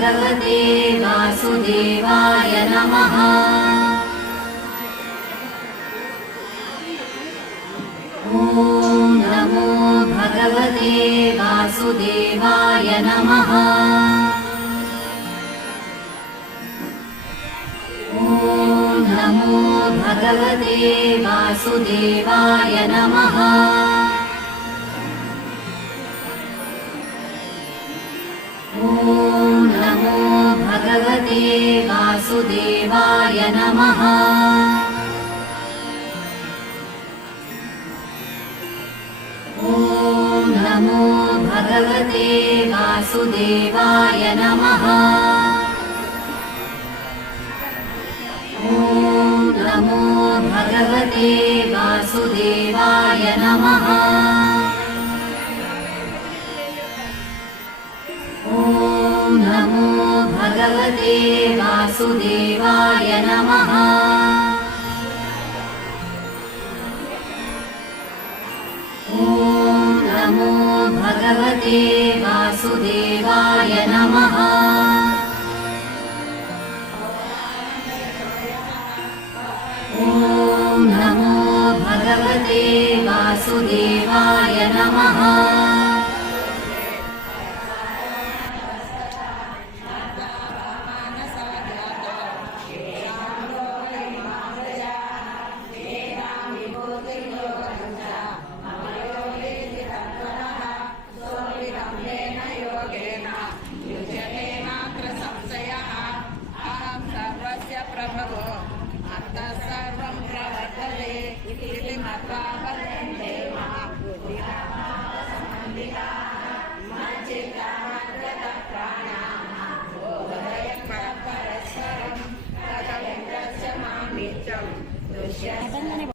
भगवते वासुदेवाय नमः। ॐ नमो भगवते वासुदेवाय नमः। ॐ नमो भगवते वासुदेवाय नमः। ॐ नमो भगवते वासुदेवाय नमः। ॐ नमो भगवते वासुदेवाय नमः। ॐ नमो भगवते वासुदेवाय नमः। ॐ नमो भगवते वासुदेवाय नमः। ॐ नमो भगवते वासुदेवाय नमः। ॐ नमो भगवते वासुदेवाय नमः। प्रभवो अतः सर्वं प्रवर्तते इति मत्वा वदन्ते परस्परं तदवेन्द्रस्य मामित्यं दुष्यते।